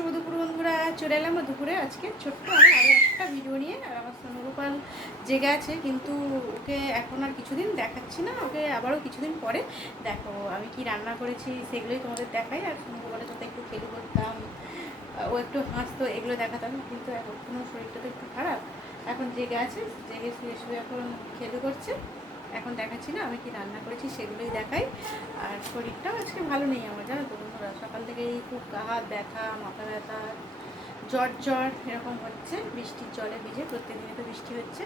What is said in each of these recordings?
শুভ দুপুর বন্ধুরা, চলে এলাম দুপুরে আজকে ছোট্ট আমি আরও একটা ভিডিও নিয়ে। আর আমার সোনুগোপাল জেগে আছে, কিন্তু ওকে এখন আর কিছুদিন দেখাচ্ছি না, ওকে আবারও কিছুদিন পরে দেখো আমি কি রান্না করেছি সেগুলোই তোমাদের দেখাই। আর সোনুগোপালের সাথে একটু খেলু করতাম, ও একটু হাসতো, এগুলো দেখাতাম। কিন্তু এখন শরীরটা তো একটু খারাপ, এখন জেগে আছে, জেগে শুয়ে শুয়ে এখন খেলু করছে। এখন দেখাচ্ছি না আমি কি রান্না করেছি সেগুলোই দেখাই। আর শরীরটাও আজকে ভালো নেই আমার, জানো তো বন্ধুরা। সকাল থেকেই খুব গা হাত ব্যথা, মাথা ব্যথা, জ্বর এরকম হচ্ছে, বৃষ্টির জলে ভিজে, প্রত্যেকদিনে তো বৃষ্টি হচ্ছে।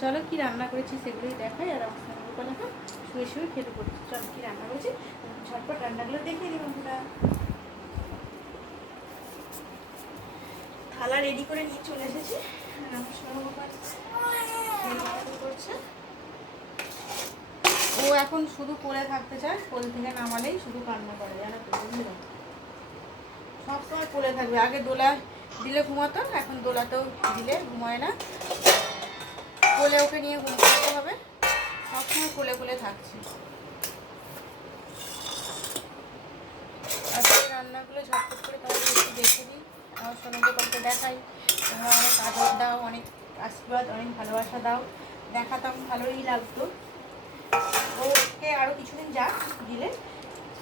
চলো কি রান্না করেছি সেগুলোই দেখাই। আর আমার সঙ্গে এখন শুয়ে শুয়ে খেতে করছি। চলো কি রান্না করেছি ঝটপট রান্নাগুলো দেখিয়ে দিই বন্ধুরা। থালা রেডি করে নিয়ে চলে এসেছি। আমার সঙ্গে করছে, ও এখন শুধু কোলে থাকতে চায়, কোল থেকে নামালেই শুধু কান্না করে, জানো তো বন্ধুরা। সবসময় কোলে থাকবে, আগে দোলা দিলে ঘুমাতো, এখন দোলাতেও দিলে ঘুমায় না, কোলে ওকে নিয়ে ঘুমাতে হবে, সবসময় কোলে কোলে থাকছে। আজকে রান্নাগুলো ঝটপট করে তোমাদের একটু দেখে দিই, আমার সোনুগোপালকে দেখাই। তোমরা অনেক আদর দাও, অনেক আশীর্বাদ, অনেক ভালোবাসা দাও, দেখাতাম ভালোই লাগতো। ওকে আরও কিছুদিন যাক, দিলে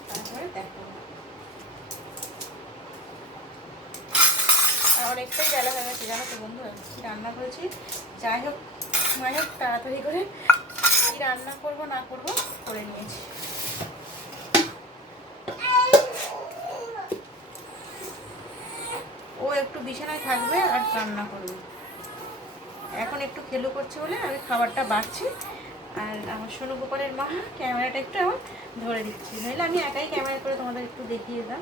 তারপরে দেখো। আর অনেকটাই বেলা হয়ে গেছে, জানো তো বন্ধুরা। কী রান্না করেছি, যাই হোক তাড়াতাড়ি করে কী রান্না করবো না করবো করে নিয়েছি। ও একটু বিছানায় থাকবে আর রান্না করবে। এখন একটু খেলু করছে বলে আমি খাবারটা বাড়ছি। আর আমার সোনুগোপালের মা ক্যামেরাটা একটু আমার ধরে দিচ্ছি, নইলে আমি একাই ক্যামেরা করে তোমাদের একটু দেখিয়ে দিতাম।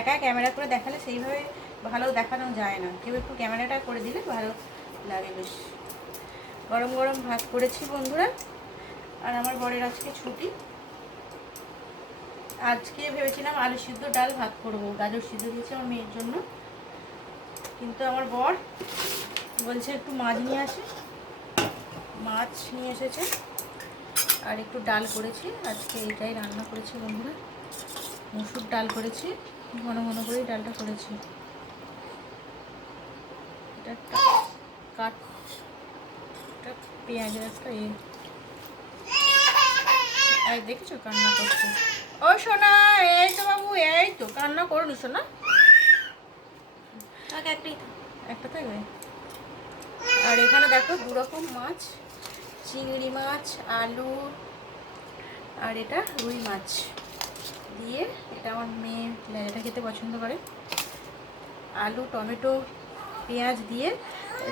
একা ক্যামেরা করে দেখালে সেইভাবে ভালো দেখানো যায় না, কেউ একটু ক্যামেরাটা করে দিলে ভালো লাগে বেশ। গরম গরম ভাত করেছি বন্ধুরা। আর আমার বরের আজকে ছুটি, আজকে ভেবেছিলাম আলু সিদ্ধ ডাল ভাত করবো, গাজর সিদ্ধ দিয়েছি আমার মেয়ের জন্য, কিন্তু আমার বর বলছে একটু মাছ নিয়ে আসে, মাছ নিয়ে এসেছে। আর একটু ডাল করেছি, আজকে এইটাই রান্না করেছি বন্ধুরা। মসুর ডাল করেছি, ঘন ঘন করেই ডালটা করেছি। এটা একটা কাট, একটা পেঁয়াজের একটা এই দেখেছো কান্না করছে। ও সোনা, এই তো বাবু, এই তো কান্না করুন সোনা, একটা থাকবে। আর এখানে দেখো দুরকম মাছ, চিংড়ি মাছ, আলু, আর এটা রুই মাছ দিয়ে, এটা আমার মেয়ে লেজাটা খেতে পছন্দ করে, আলু টমেটো পেঁয়াজ দিয়ে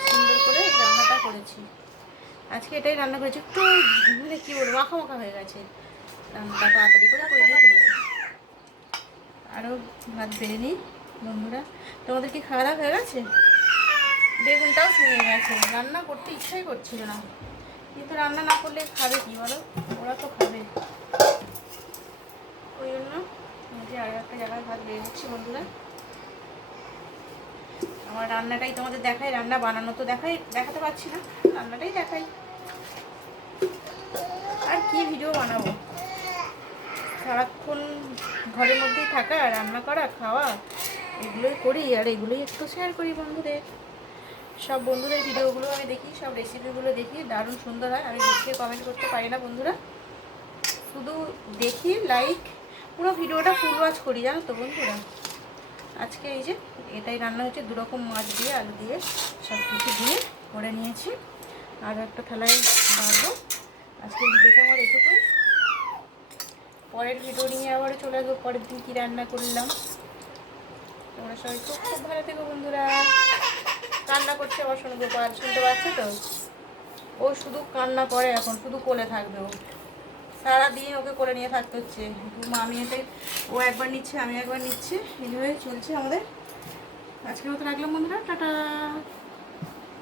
সুন্দর করে এই রান্নাটা করেছি। আজকে এটাই রান্না করেছি, একটু মানে কী বলবো মাখা মাখা হয়ে গেছে, রান্নাটা তাড়াতাড়ি করে দিয়ে চলেছি। আরও ভাত বেড়ে নিই বন্ধুরা। তোমাদের কি খাওয়া দাওয়া হয়ে গেছে? বেগুনটাও শুকিয়ে গেছে, রান্না করতে ইচ্ছাই করছিল না, কিন্তু রান্না না করলে খাবে কি বলো, ওরা তো খাবে, ওই জন্য যে আরও একটা জায়গায় ভাত বেড়ে নিচ্ছি বন্ধুরা। আমার রান্নাটাই তোমাদের দেখাই, রান্না বানানো তো দেখাতে পারছি না, রান্নাটাই দেখাই। আর কি ভিডিও বানাবো, সারাক্ষণ ঘরের মধ্যেই থাকা, রান্না করা, খাওয়া, এগুলোই করি। আর এগুলোই একটু শেয়ার করি বন্ধুদের, সব বন্ধুদের ভিডিওগুলো আমি দেখি, সব রেসিপিগুলো দেখি, দারুণ সুন্দর হয়। আমি দেখে কমেন্ট করতে পারি না বন্ধুরা, শুধু দেখি, লাইক, পুরো ভিডিওটা ফুল ওয়াচ করি, জানো তো বন্ধুরা। আজকে এই যে এটাই রান্না হচ্ছে, দুরকম মাছ দিয়ে আলু দিয়ে সব কিছু দিয়ে করে নিয়েছি। আর একটা থালায় বাড়বো। আজকে ভিডিওটা আমার এটুকুই, পরের ভিডিও নিয়ে আবার চলে আসবো, পরের দিন কী রান্না করলাম। তোমরা সবাই খুব খুব ভালো থেকো বন্ধুরা। কান্না করছে আমার সোনুগোপাল, শুনতে পাচ্ছে তো, ও শুধু কান্না করে, এখন শুধু কোলে থাকবে, ও সারাদিন ওকে কোলে নিয়ে থাকতে হচ্ছে। আমি এতে, ও একবার নিচ্ছে আমি একবার নিচ্ছি, এইভাবে চলছে আমাদের। আজকের মতো রাখলাম বন্ধুরা, টাটা।